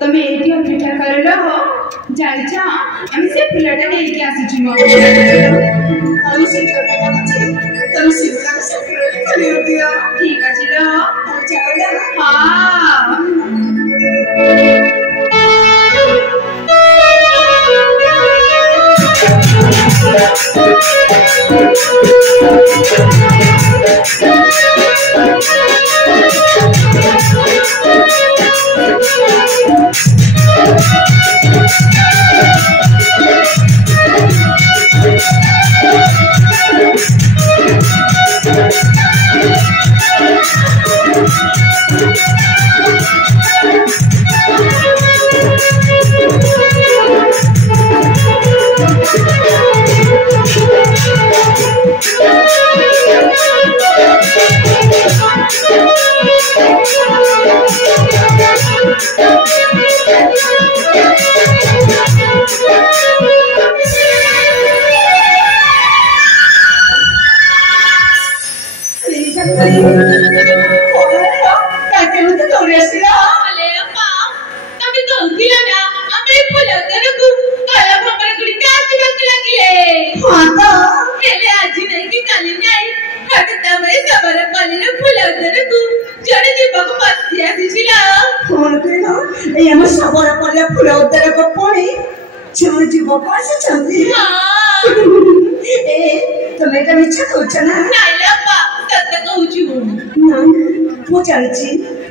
তুমি এইটি অপেক্ষা করলো জানিছ আমি সে ফুলটা নেইকি আসিছি মো আমি শীঘ্র কথা বলছি তুমি শীঘ্র সে ফুলটা ফেলে দিও ঠিক আছে লো যাও না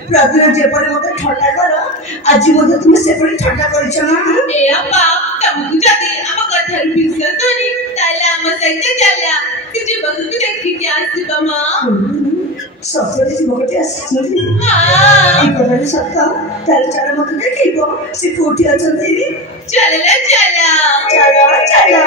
प्रदीप जेपरी मते ठट्टा कर आज मते तुम सेपरी ठट्टा करिछ ना ए अप्पा तुमको जदी हम कथर विश्वास करी ताले हम सहित चला कि बगु देखि के आसीबा मां ससुर जी बगटे आसी हां ई कथाले सत्ता ताले चला मते देखिबो से कोठी अछंती चला चला चला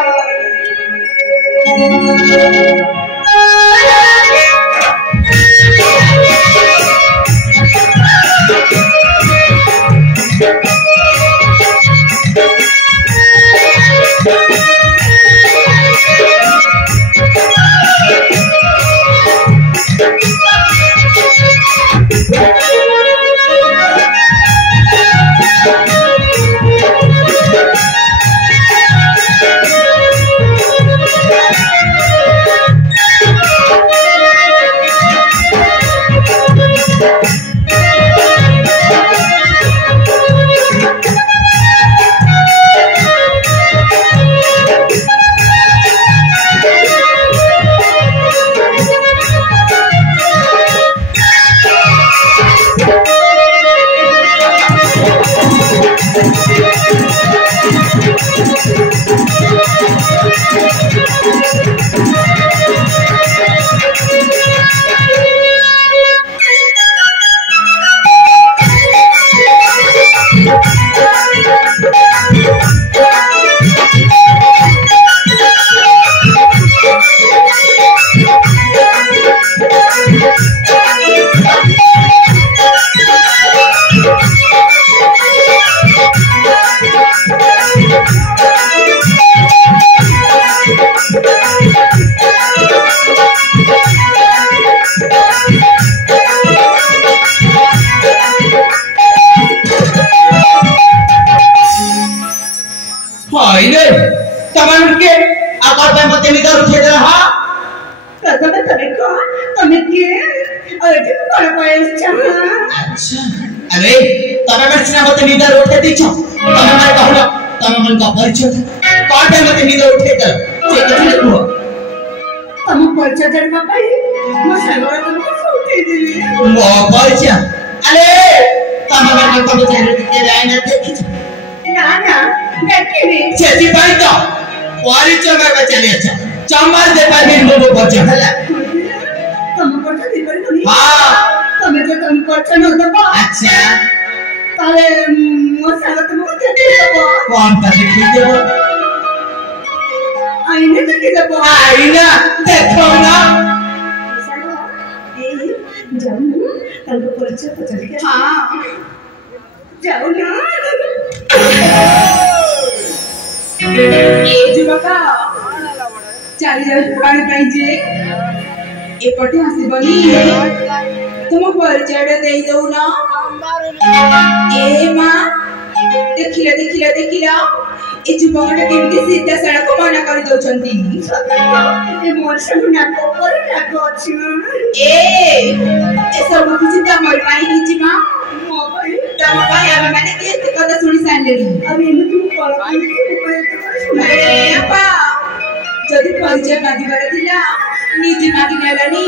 एपटे आसीबनी तुम परिचय दे दउना ए मां ଦେଖିଲ ଦେଖିଲ ଦେଖିଲ ଏ ଯୁବକଟା କେମିତି ସିଧା ସଡ଼କ ମନା କରି ଦଉଛନ୍ତି। ଏ ମଣିଷକୁ ନାକ ଉପରେ ନାକ ଅଛି। ଏସବୁ କିଛି ତମର ପାଇଁ ହେଇଛି ମା। ତମ ପାଇଁ ଆମେ ମାନେ କେତେ କଥା ଶୁଣି ସାରିଲେଣି। ଯଦି ପରିଚୟ ମାଗିବାର ଥିଲା ନିଜେ ମାଗି ନେଲାନି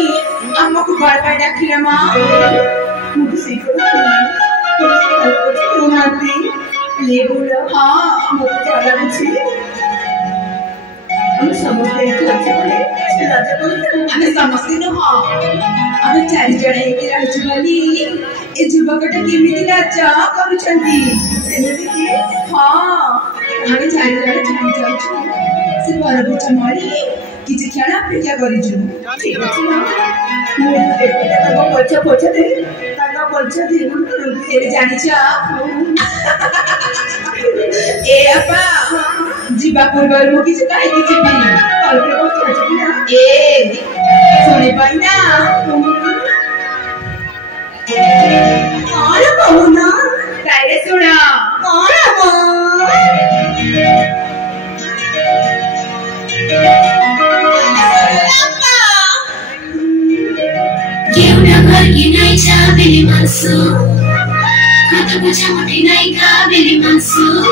ଆମକୁ ଘର ପାଇଁ ଡାକିଲା ମା। ଆମେ ସମସ୍ତେ ନୁହଁ ଆମେ 4 ଜଣ ହେଇକି ରହିଛୁ ବୋଲି ଏ ଯୁବକଟା କେମିତି ଲାଜ କରୁଛନ୍ତି। ଆମେ 4 ଜଣ ଛାଡ଼ି ଯାଉଛୁ ସେ ବରଗଛ ମଳି କିଛି କ୍ଷଣ ଅପେକ୍ଷା କରିଛୁ। ଜାଣିଛ ଏ ଆପା ଯିବା ପୂର୍ବରୁ ମୁଁ କିଛି କାହିଁକି ଯିବି ଶୁଣି ପାଇନା କଣ କହୁନ ତାଇରେ ଶୁଣ Beli masuk, kata baca mati naik beli masuk.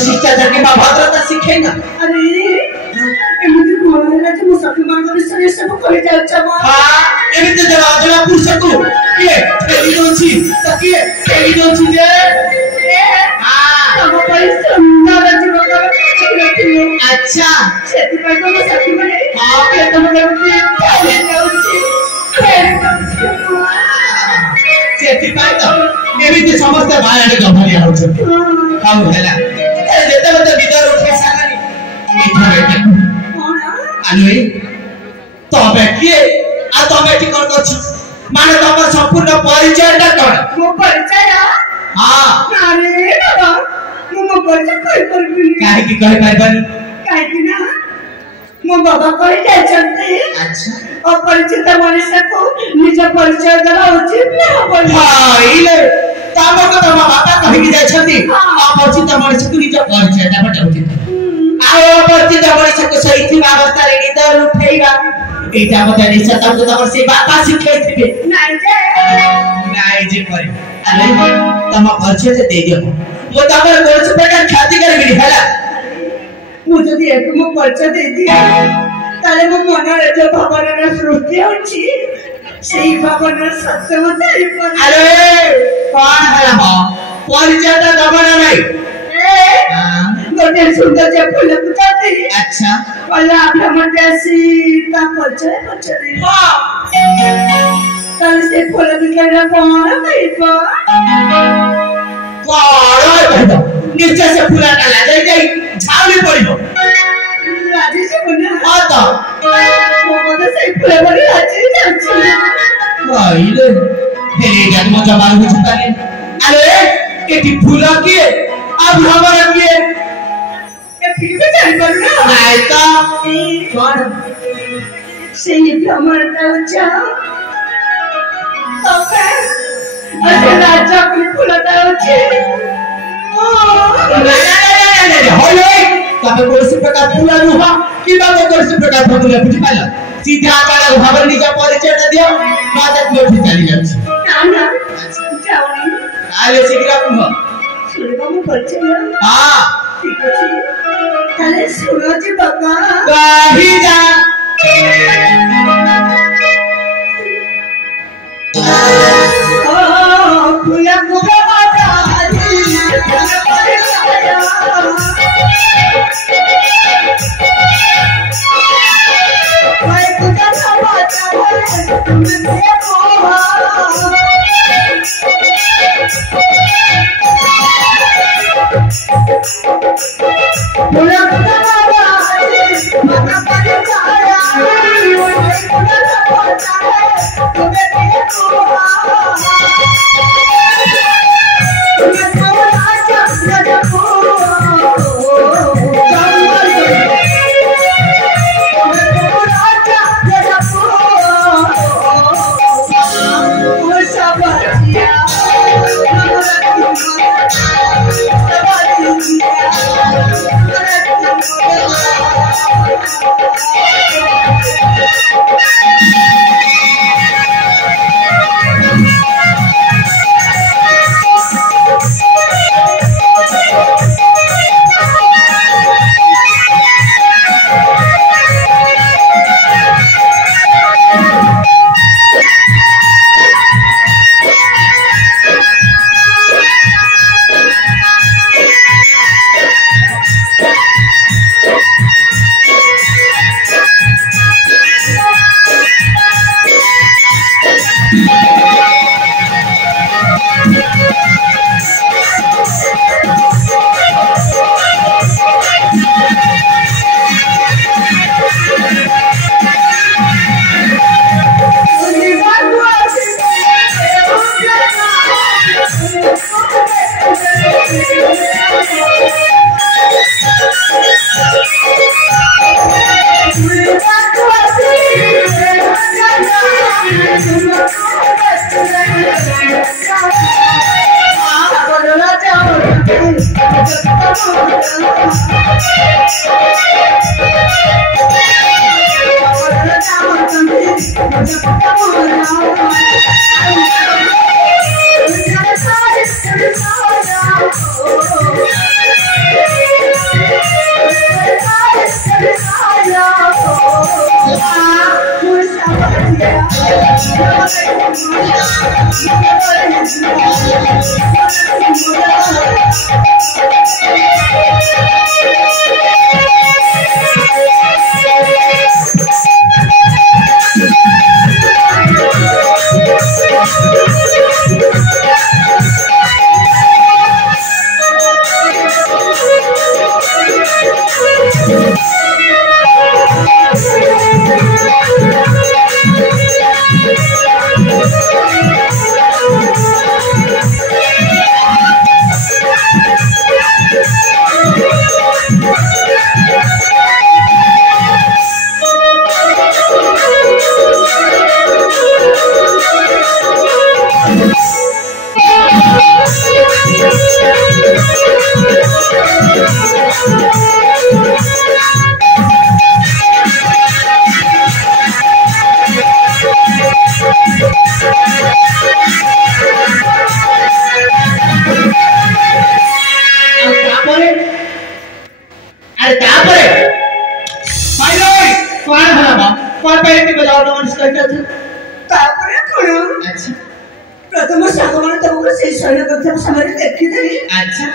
शिष्टाचार के भद्रता शिखेन अच्छा समस्त बाहर गभरिया तबे किए आ तबे ठीक कर माने तम संपूर्ण परिचय कौन मो परिचय हां अरे बाबा मो परिचय कहि परबिनी काहे की कहि पाइबानी काहे की ना मो बाबा कहि जाचंती अच्छा अपरिचित मनुष्य को निज परिचय देना उचित ना होई हां इले तम को तम बाबा कहि जाचंती अपरिचित मनुष्य को निज परिचय देना उचित आओ अपरिचित मनुष्य को सही थी अवस्था रे निदर उठेगा एटा मते निश्चय तम तम से बापा सिखाई थिबे नाइ जे करे अरे तम परिचय दे दियो मो तमर गोच प्रकार ख्याति कर बिडी हला मु जदी एक मो परिचय दे दिया ताले मो मन रे जो भावना सृष्टि होची सेही भावना सत्य मते अरे कोन हला हो परिचय त दबना नै गोटे सुंदर जे फूल बुझाती अच्छा पला भ्रमण जैसी ता पछे पछे हां ताले से फूल बिकरा कोन कइबो कोन कइबो निश्चय से फूला डाला जाई झाउली पड़िबो राजी से बना हां तो मोमो से फूल बड़ी राजी जाउची भाईले देले जात मजा मार बुझ पाले अरे एटी फूला किए अब हमारा किए ए फिर भी जान पर ना नहीं तो कौन सही भ्रमण जाउचा तो फिर अरे राजा की फूल जाउची नहीं होय तबे कोनसे प्रकार फूला रुहा कि बाबा कोनसे प्रकार फूला बुझ पाला सीधा आकार भावर निजा परिचय दियो माता लोठी चली जाची ना ना जाओनी आले शीघ्र कुह सुनिबो मु परिचय हां ठीक अछि ताले सुनो जी बाबा कही जा ओ फूला को माता मैं तुझे समाचार तुमसे बोला माता पर छाया प्रथम सागवान तमको से शरण करते समय देखिदेली अच्छा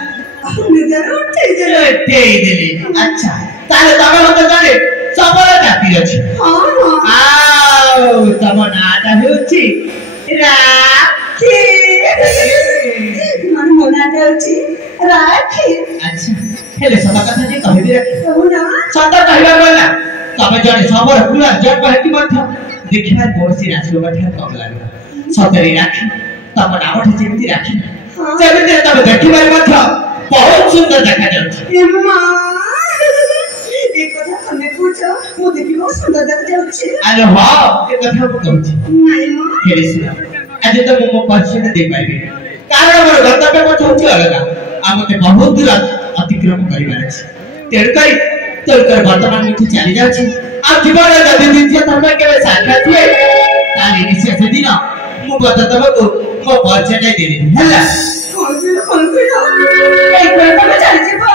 निजर उठेइदेले उठेइदेली अच्छा ताले तमे मते जाने सबले जाति अछि हां आओ तम नाटा हेउछि राखी मन मनाटा अछि राखी अच्छा हेले सदा कथा जे कहबी राखी होना सदा कहबा बोला तमे जाने सबरे पूरा जग कहती मध्य देखिबा बोरसी राखी बठा कम लागला सतरी राखी तम नामठ जेमती राखी जेमती तमे देखिबा मध्य बहुत सुंदर देखा जाउछि एम्मा ए कथा तमे पूछो मु देखिबो सुंदर देखा जाउछि अरे हां ए कथा मु कहछि नाही म हेले सुना आज तो मो परिचय दे पाइबे कारण मोर गंतव्य मत होछि अलगा आमते बहुत दूर अतिक्रम करिबार अछि तेरकई तोरकर वर्तमान में चली जाउछि अब जीवन जदी द्वितीय धर्म के साक्षात हुए ताली निशेष दिन मु बता तमको मो परिचय दे देबी हल्ला कौन एक बार तमे चली जेबो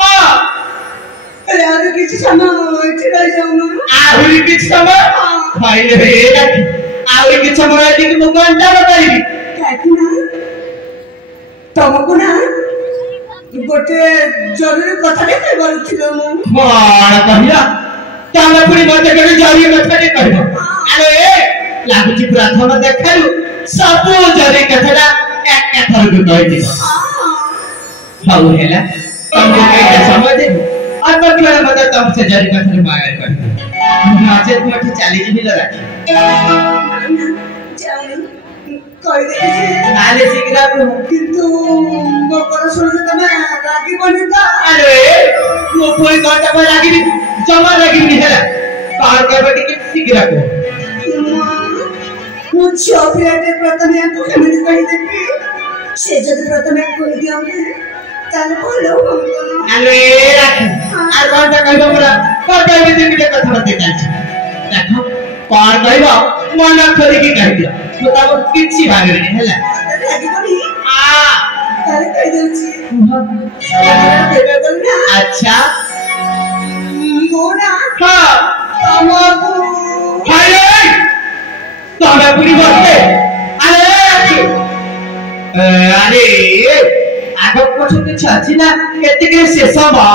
हां अरे आज किछि समय छिड़ा जाउनु आहुरी किछि समय भाई रे राखी आहुरी किछि समय दिक मु गंटा बताइबी काकी ना तमको ना गोटे जरूरी कथा दे कहबार छिलो मु कोन कहिया तमे पुरी मते केडे जरूरी कथा दे कहबो अरे लागुची प्रथम देखालु सब जरूरी कथा एक कथा को कहि दिबो हाउ हेला तमको के समय दे और केला मते तमसे जरूरी कथा रे बाहर कर नाचे मठे चाली जी मिल राखी जानी कहि दे नाले सिगरा किंतु मो पर सुन तमे रागी बनी ता अरे वो कोई घंटा पर लागी जमा लागी नहीं है पार के बेटी की सिगरा को मुझे ऑपरेटर प्रथम को केमिति कहि देबी से जद प्रथम को दियम ताले बोलो अरे राखी आर घंटा कहबो हमरा पर के बेटी के कथा बते जाछि देखो पार कहबो मन खोली की कहि दियो बताओ किछि भागे नहीं है रागी बनी आ ताले कहि देउछि अच्छा मोना हां तमको हाय तमे पूरी बसते अरे आगो पछो के छाछि ना केते के शेष बा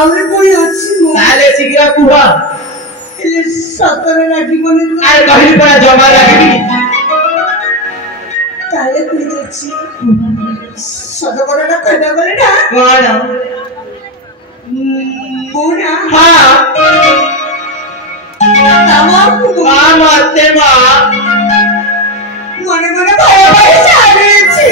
और कोई अछि मो ताले सिगरा कुहा एले सतर रागी बनी आरे कहि परा जमा रागी ताले कोई देछि सदकर ना कहबा बोले ना कोन मोना हां तमको मते मा मने मने भय भय चाले छी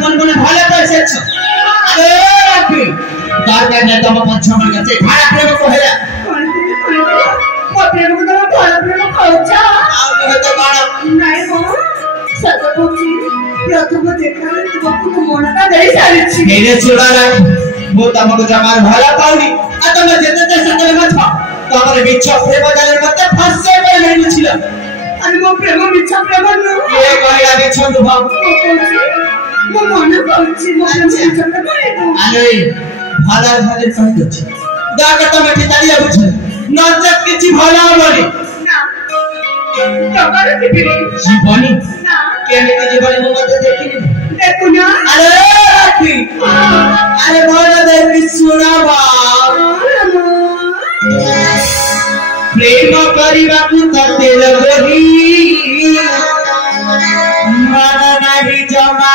मन मन भाले पैसे छ अरे राखी बार बार ने तम पछम मन के भाड़ा प्रेम कहला मो प्रेम को तो भाड़ा प्रेम कहछा आ कहे तो बाड़ा नहीं मो सत कोची प्रथम देखा तुमको मोना दे सारी छी मेरे छुड़ा राखी मो तमको जमार भाला पाउनी आ तम जेते ते सकले मत तमरे बिच्छ प्रेम जाले मते फसे पे नहीं बुझिला अरे मो प्रेम मिछा प्रेम न ये कहया के छंद भाव मो मन कहछि मो मिछा प्रेम अरे भाला भाले कहि दछि दाका तमे ठितालिया बुझ नजर किछि भाला बोली ना टकर दिबिनी जीवनी ना केमिति जीवनी मो मते देखिनी देखु ना अरे राखी अरे भाला देवी सुना बा प्रेम କରିବାକୁ ତତେ ରହି ମନ ନାହିଁ ଜମା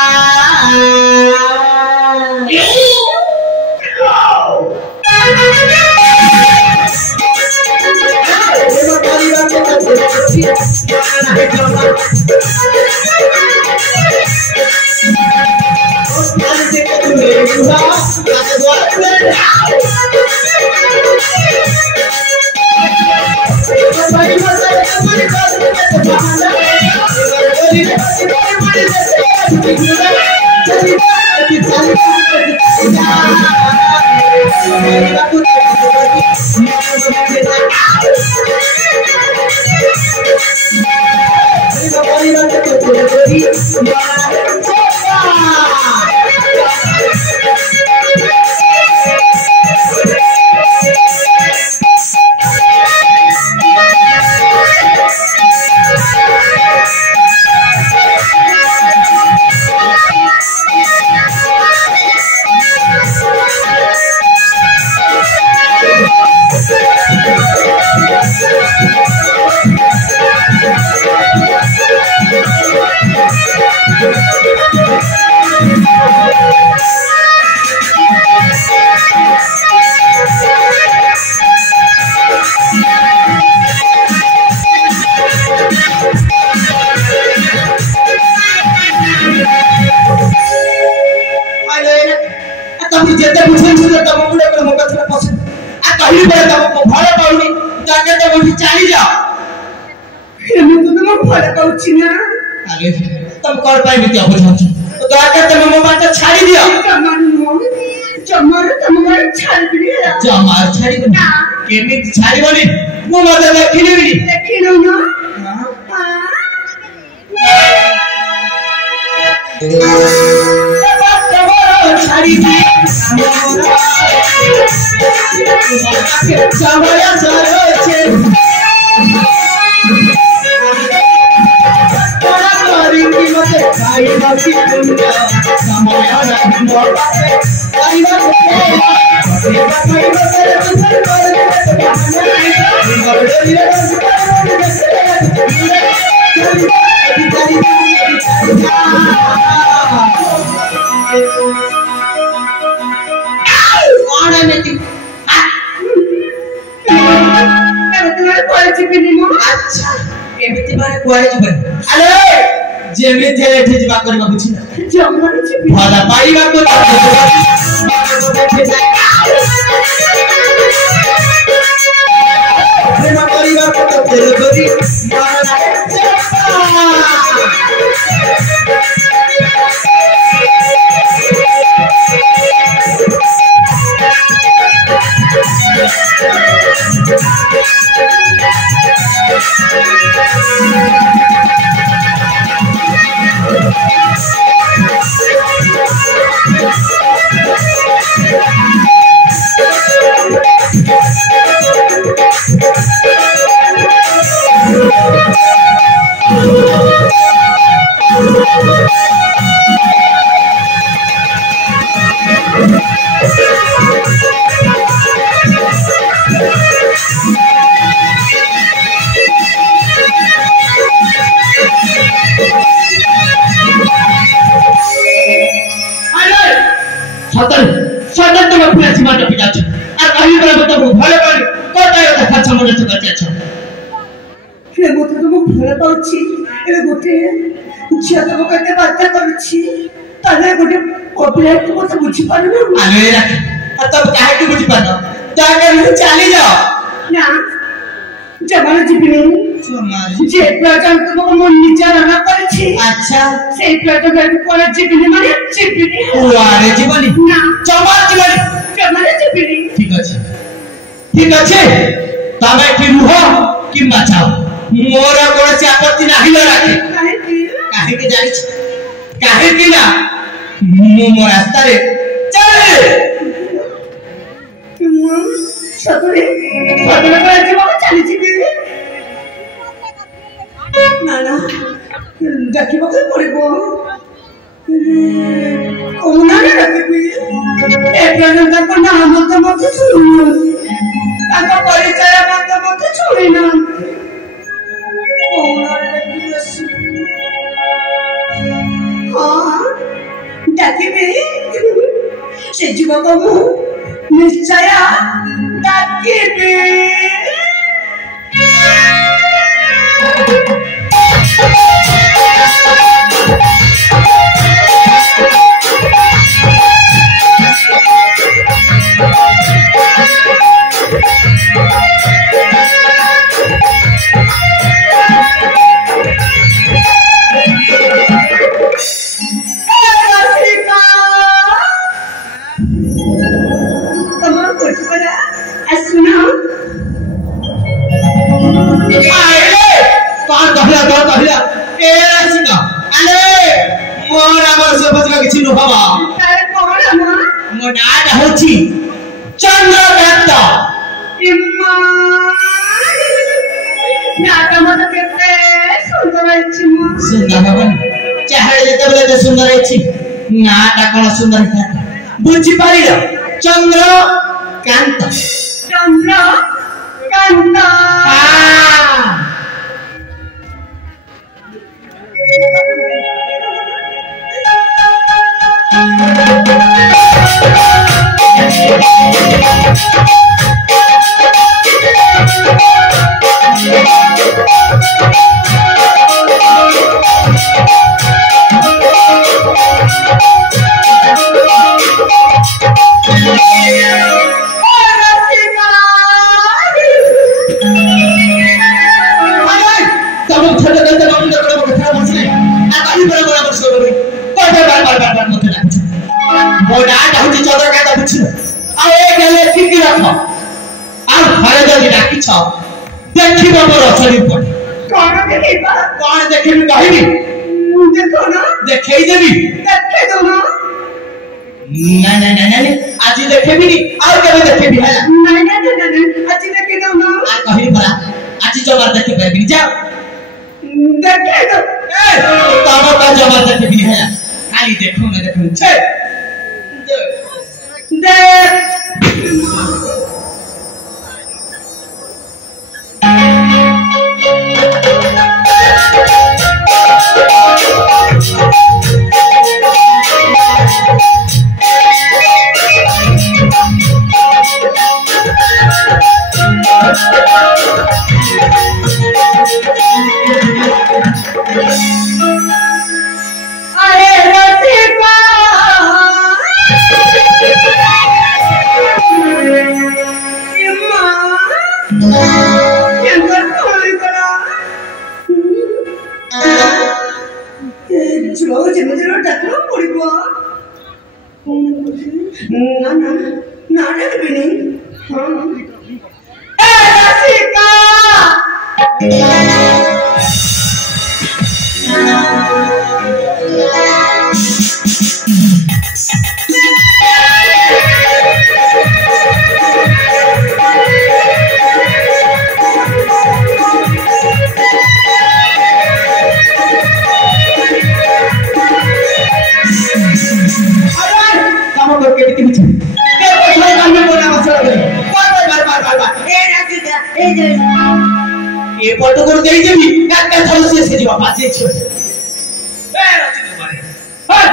तुम कर पाई भी क्या हो जाओ तो आकर तुम मोबाइल तो छाड़ी दिया जमार तमगर छाड़ दिया जमार छाड़ी बनी केमित छाड़ी बनी वो मत देखिले भी देखिलो ना छाड़ी दी जमाया सरोचे Ay, no, si nunca, Samoyana, no, ay, जेमे थे एठे जिबा करबा बुझी जमर छी भाला पाईबा को प्रेम करिबा को तो तेरे गोरी मारा सदन तो अपने सीमा पे पिटा छ और कहीं पर तो भले पर कोटा यो खर्च मन छ करते छ हे मोते तो भले पाउछि ए गोटे छिया तो करते बात करछि ताले गोटे कॉपीराइट को तो बुझी पारबे आले रख तब काहे के बुझी पानो जा कर चली जाओ ना जमाना जीवनी जे प्रकार तुमको मन निचारना करछि अच्छा সেই প্রকার করে জীবনী মানে জীবনী ওয়ারে জীবনী না জমার জীবনী জমার জীবনী ঠিক আছে তবে কি রুহ কিংবা চাও মোর কোন আপত্তি নাই রাখে কাহে কি জানিছ কাহে কি না মোর রাস্তারে চলে সতরে সতরে করে জীবন চালিছি না না ডাকিবাকে পড়িব কোনারে ডাকিবি এপ্রাণ তাଙ୍କ নাম মতে শুনুন তাଙ୍କ পরিচয় মতে শুনি না কোনারে ডাকিবি হ্যাঁ ডাকিবি সে যুবক নিশ্চয় ডাকিবি हवा तारे कौन हम मो नाम होची चंद्रकांत इम्मा नाटा मत केते सुंदर अछि मो सुंदर भवन चाहे जेतेबेले तो सुंदर अछि नाटा कोन सुंदर था बुझी पारिल चंद्रकांत चंद्रकांत हां देखिबा मोर असली पट कौन देखिबा कौन देखिबी कहिबी देखो ना देखै देबी देखे दो ना नहीं आज देखिबी नी और कबे देखिबी है नहीं आज देखे दो ना आ कहि परा आज जबर देखि पाबी जा देखे दो ए तब का जबर देखिबी है खाली देखो ना देखो छे देख अरे रसिका इम्मा केंद्र खोली करा जो जमजरो टकरा पड़िबो ना ना नाटक भी नहीं हां ए रसिका ये फोटो को दे देबी काका थल से जीवा पाछे छ ए रति तुम्हारे हां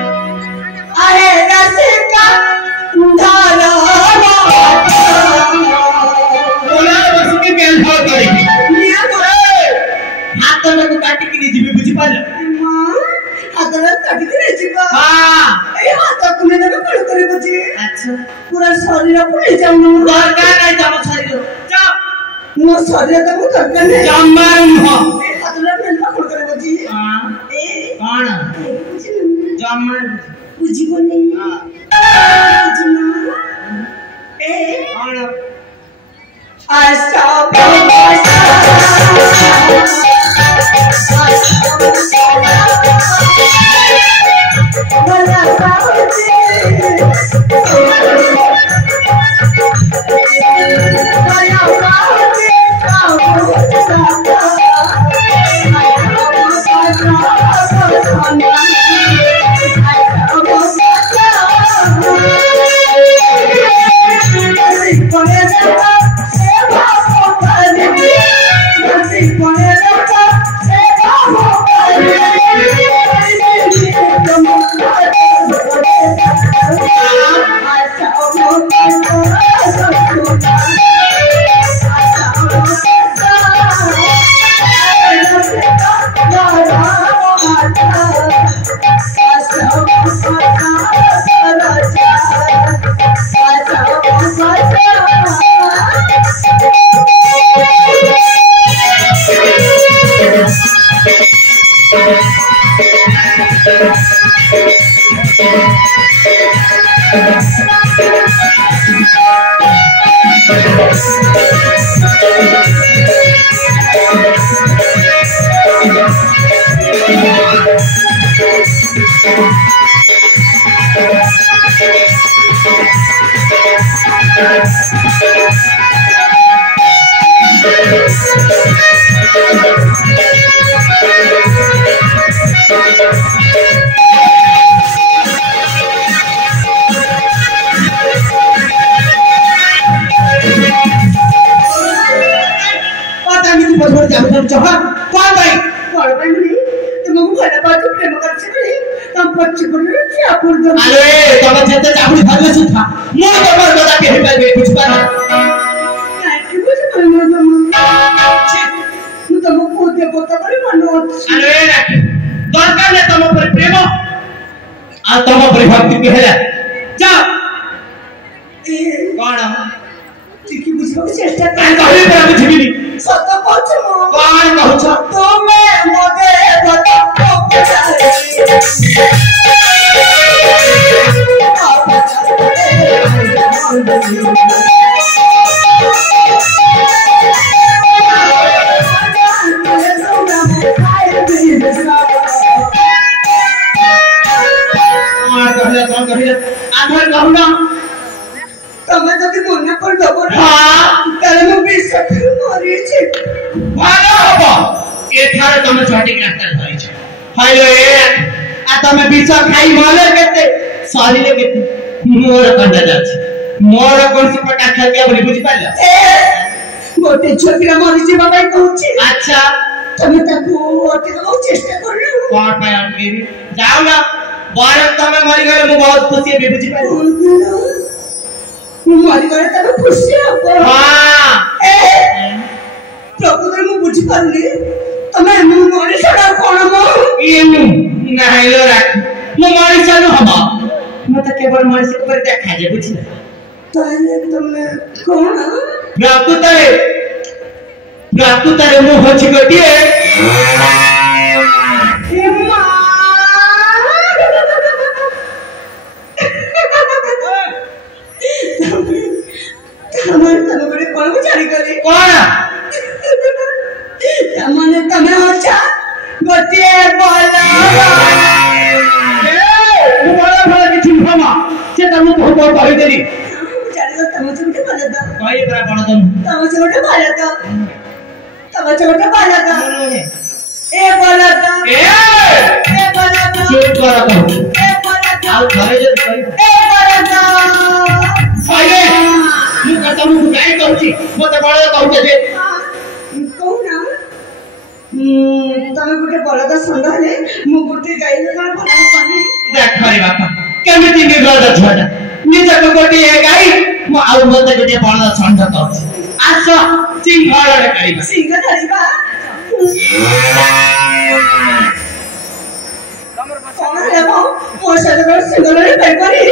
अरे रसिका धारा बोला बस के केल हो करेगी निया तो हाथ में को काटी के नहीं जीबी बुझी पाल हातला काटी दे जीवा हां ए हाथ कुने न कड़ करे बजे अच्छा पूरा शरीर पुले जाऊन दरकार नहीं तम शरीर जा मो शरीर का दरकार नहीं जम्मान हो ए हातला में कड़ करे बजे हां ए कौन बुझी जम्मान बुझी को नहीं हां बुझी ना ए कौन आशा Bye. गोटे छोकरा मरी जीवा भाई कहूची अच्छा तमे ताको अटे दबो चेष्टा कर कोन पे अटके जाओ ना बार तमे मरी गले मु बहुत खुशी है बुझी पाई मु मरी गले तमे खुशी हो हां प्रकृति मु बुझी पारली तमे मु मरी सडा कोन मो इनु नाही लो राख मु मरी सनु हबा म त केवल मरी से पर देखा जे बुझी ताले तमे कोन प्राकुतारे मु होछि गटिए एम्मा तमे तमे कोन विचारी करे कोन तमने तमे होचा गटिए बोला मु बोला बोला कि चिंफमा से तमु बहुत कहि देली तमे छोटे बालदा कहि परा कोन तुम तमे छोटे बालदा तमे छोटे बालदा ए बालदा ए बालदा चुप करा को ए बालदा आउ घरे जे कहि ए बालदा आइए मु कतम गाय कहूची मते बळ कहूचे जे कोना तमे गोटे बालदा संधाले मु गोटे गाय कोन बना पानी देख रे बापा केमिति निर्लज छटा निज को गोटे गाय मु आउ मते गोटे बळ छंड कहूची आस सिंहळ करिबा सिंह धरिबा कौन है वो मोर साथ कर सिंगल रे भाई करी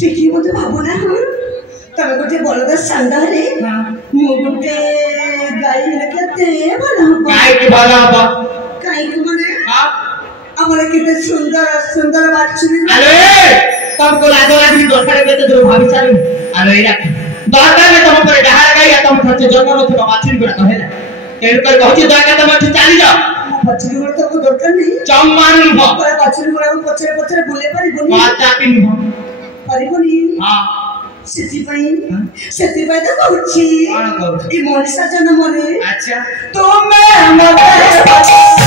ठीक मते भाबो ना तमे गोटे बलदा सांडा रे मु गोटे गाय लेके बना गाय के बाला बा गाय के माने हां हमरा किते सुंदर सुंदर बाछुरी अरे तुमको लागो लागी दरकार के तो भाभी सारी अरे इरा दरकार में तुम पर डहार गई तुम खर्च जन्म में तुम बाछुरी को कहेला केर कर कहछि दरकार तुम चली जाओ बाछुरी को तो दरकार नहीं चम्मान हो पर बाछुरी को पछरे पछरे बोले पारी बोनी बात चापिन हो पारिबोनी हां सेति भाई तो कहछि कोन कहछि ई मनीषा जन्म रे अच्छा तुमे मते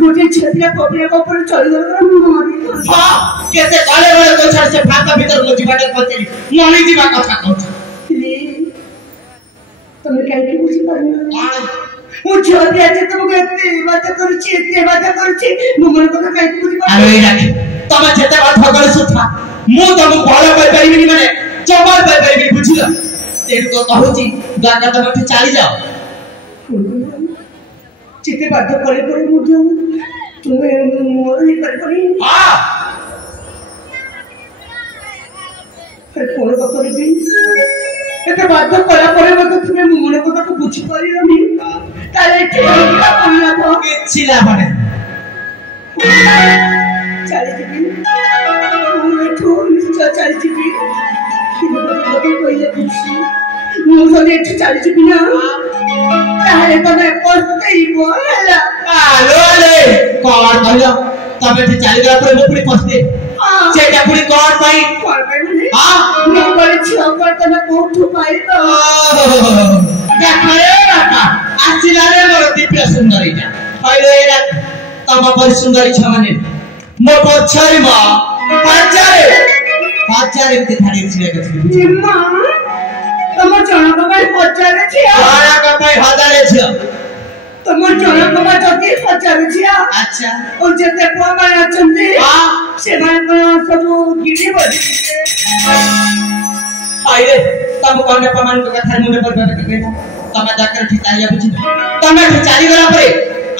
गोटे छेतिया पपड़े को ऊपर चढ़ गलो मारी हां केते गले गले तो छड़ से फाका भीतर गोजी बाटे पचली मनी दिबा कथा कहछ तुम काहे की बुझी पारना मु छोरी आज तुमको एते बात करूची मु मन को काहे की बुझी पारना अरे राखी तमे जेते बात भगले सुथा मु तुम बळ पाई परिबिनी माने चमल पाई परिबिनी बुझिला तेर तो कहूची गागा तमे चली जाओ चिते बाध्य करे करे मुझे तुम्हें मोर ही कर करी हां फिर कौन का करेगी एते बाध्य करा करे मत तुम्हें मुने को तो बुझी पारी रमी ताले ठेका करना तो किछिला बने चले जीबी मुने तो चले जीबी किने कोई कुछ मु सने चले जीबी ना ताले तमे पस्तेइबो होला आलो ले कोन कहलो तमे से चली गला पर मुपुरी पस्ते सेटा पुरी कोन भाई माने हां मु बड़ी छपर तमे कोठू पाई तो देखरे बापा आसिला रे मोर दिव्य सुंदरीटा हइलो एरा तम पर सुंदरी छ माने मो पछारी मा पाचारे के थारी छिले के निम्मा तम जनक भाई पचारे छिया जनक भाई हजारे छिया तम जनक भाई जति पचारे छिया अच्छा ओ जेते पुआ माने अछंती हां से माने सब गिरी बडी आइरे तम कोने प्रमाण को कथा मुने पर बात कहना तमे जाकर ठिकालिया बुझी तमे ठिकाली गला परे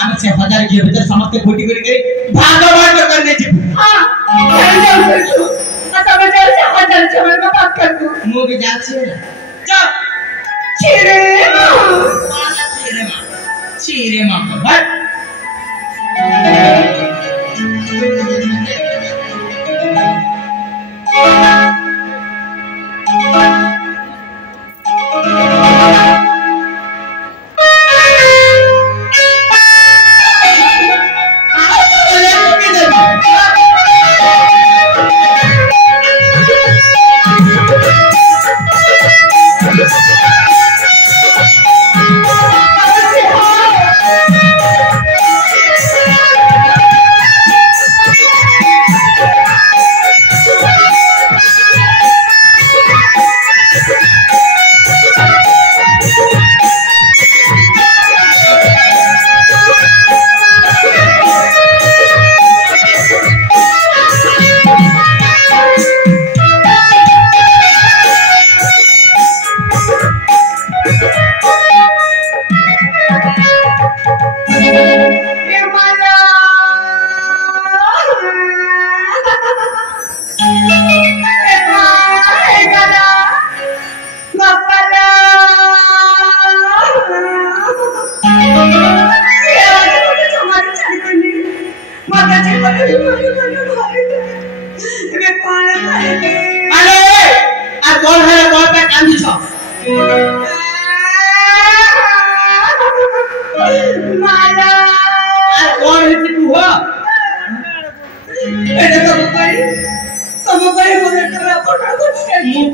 हम से हजार के भीतर समस्त खोटी करी गई भागवान करने जी हां तमे चल से हजार समय में बात कर दू मु भी जा छे चल छिरे चीरे मां हट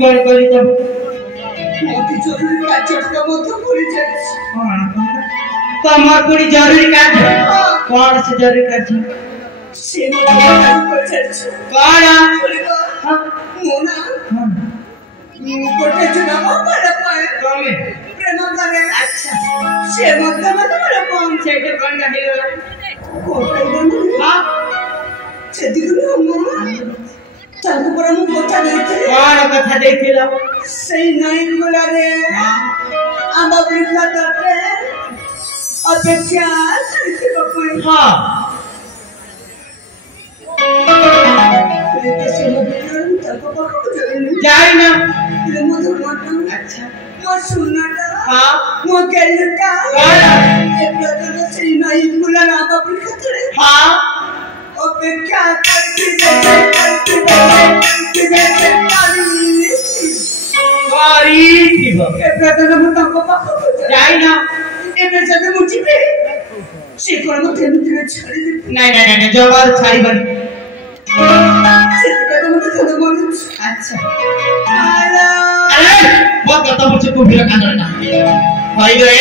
कौन करी तब मोती जरूरी କାର୍ଯ୍ୟଟା ମଧ୍ୟ କରି ଯାଇଛି तमर कोई जरूरी कार्य कौन से जरूरी कार्य ସେ ମୋତେ କରି ଯାଇଛି कौन ମୁଁ ନା ଗୋଟେ ଝିଅ ଭଲ ପାଏ कौन ପ୍ରେମ କରେ अच्छा ସେ ମଧ୍ୟ ମୋତେ ଭଲ ପାଏ ସେଇଟା କଣ ହେଇଗଲା ହଁ ସେଦିନ ମୁଁ ତାଙ୍କୁ ପରା ମୁଁ କଥା ଦେଇଥିଲି କଣ କଥା ଦେଇଥିଲ ସେଇ ନାଇଁ ଗୋଲାରେ ଆମ ବୃକ୍ଷ ତଳେ ଅପେକ୍ଷା କରିଥିବା ପାଇଁ हाँ जाई ना अच्छा ମୋ ସୁନାଟା हाँ ମୋ କେଲୁଟା କଣ ସେଇ ନାଇଁ ଗୋଲାରେ ଆମ ବୃକ୍ଷ ତଳେ हाँ ଅପେକ୍ଷା କରିଥିବେ करी थी ଏବେ ମୁଁ ତାଙ୍କ ପାଖକୁ जाई ना ଏବେ ଯଦି ମୁଁ ଯିବି ସେ କଣ ମୋତେ ଏମିତିରେ ଛାଡ଼ିଦେବି नहीं नहीं नहीं जबर छाड़ी बन ସେଥିପାଇଁ ମୋତେ ଖାଲି ମନୁଛି अच्छा ଆଲା अरे बहुत कत मुझे को भी कांदर ना भाई रे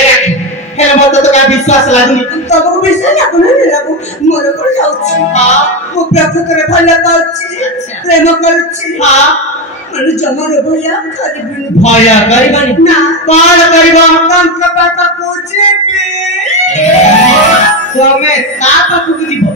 हे मत तो का विश्वास लागुनी ତମକୁ ବିଶ୍ୱାସ ଲାଗୁନି ଲାଗୁ ମୋର କଣ ଯାଉଛି हाँ ମୁଁ ପ୍ରକୃତରେ ଭଲ ପାଉଛି ପ୍ରେମ କରୁଛି हाँ ମାନେ ଜମାର ଭୟା କରିବିନି भय करबनी ନା कौन करबो ତାଙ୍କ ପାଖକୁ ଯିବି तमे ता पाखु जीव